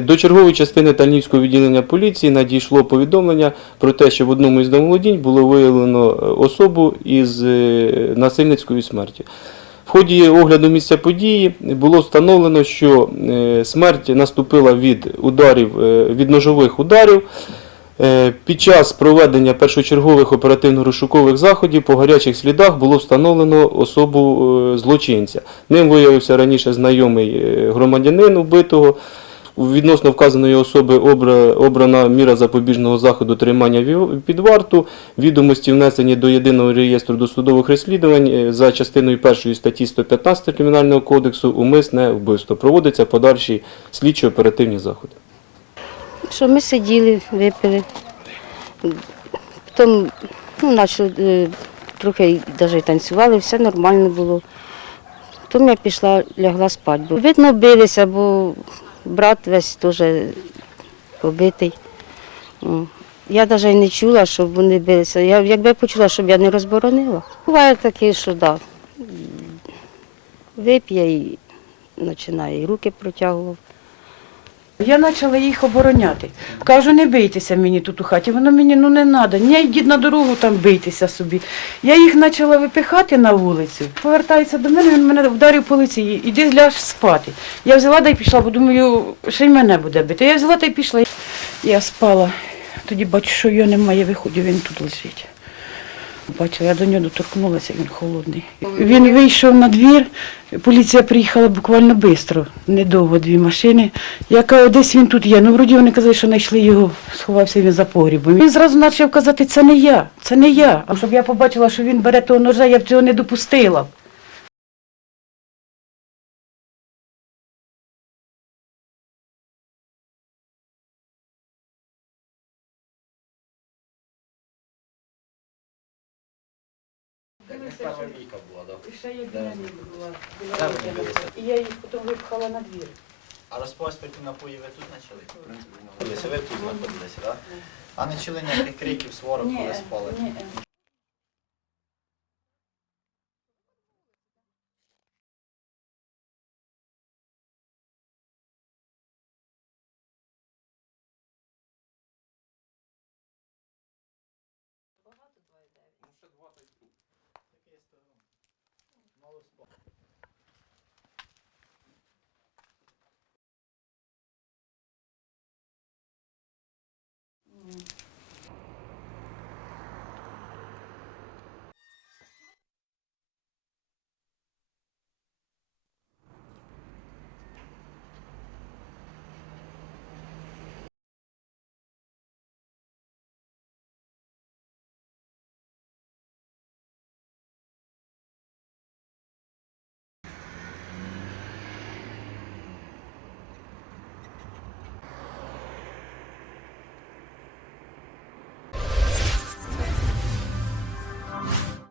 До чергової частини Тальнівського відділення поліції надійшло повідомлення про те, що в одному із домоволодінь було виявлено е, особу із е, насильницькою смертю. В ході огляду місця події було встановлено, що е, смерть наступила від ударів, від ножових ударів. Під час проведення першочергових оперативно-розшукових заходів по гарячих слідах було встановлено особу злочинця. Ним виявився раніше знайомий громадянин убитого. Відносно вказаної особи обра- обрана міра запобіжного заходу тримання під варту. Відомості внесені до єдиного реєстру досудових розслідувань е, за частиною першої статті 115 Кримінального кодексу умисне вбивство. Проводяться подальші слідчо-оперативні заходи. Що ми сиділи, випили. Потім ну, почали, е, трохи навіть танцювали, все нормально було. Потім я пішла, лягла спати. Видно, билися, бо брат весь теж побитий. Я навіть не чула, щоб вони билися. Я, якби почула, щоб я не розборонила. Буває таке, що да, вип'є і починає, і руки протягував. Я почала їх обороняти. Кажу, не бийтеся мені тут у хаті. Воно мені ну не треба. Ні, йдіть на дорогу там бийтеся собі. Я їх почала випихати на вулицю. Повертається до мене, він мене вдарив по лиці. Іди ляж спати. Я взяла та й пішла, бо думаю, ще й мене буде бити. Я взяла та й пішла. Я спала. Тоді бачу, що його немає, виходжу, він тут лежить. Бачила, я до нього доторкнулася, він холодний. Він вийшов на двір, поліція приїхала буквально швидко, недовго дві машини. Я кажу, десь він тут є. Ну, вроді вони казали, що знайшли його, сховався він за погрібом. Він зразу почав казати, це не я, це не я. А щоб я побачила, що він бере того ножа, я б цього не допустила. Ще є біля них була. І я їх потім випхала на двір. А розпостити напої ви тут почали? Тобто ви тут знаходилися, так? А не чули ніяких криків, сварок, коли спали? ні.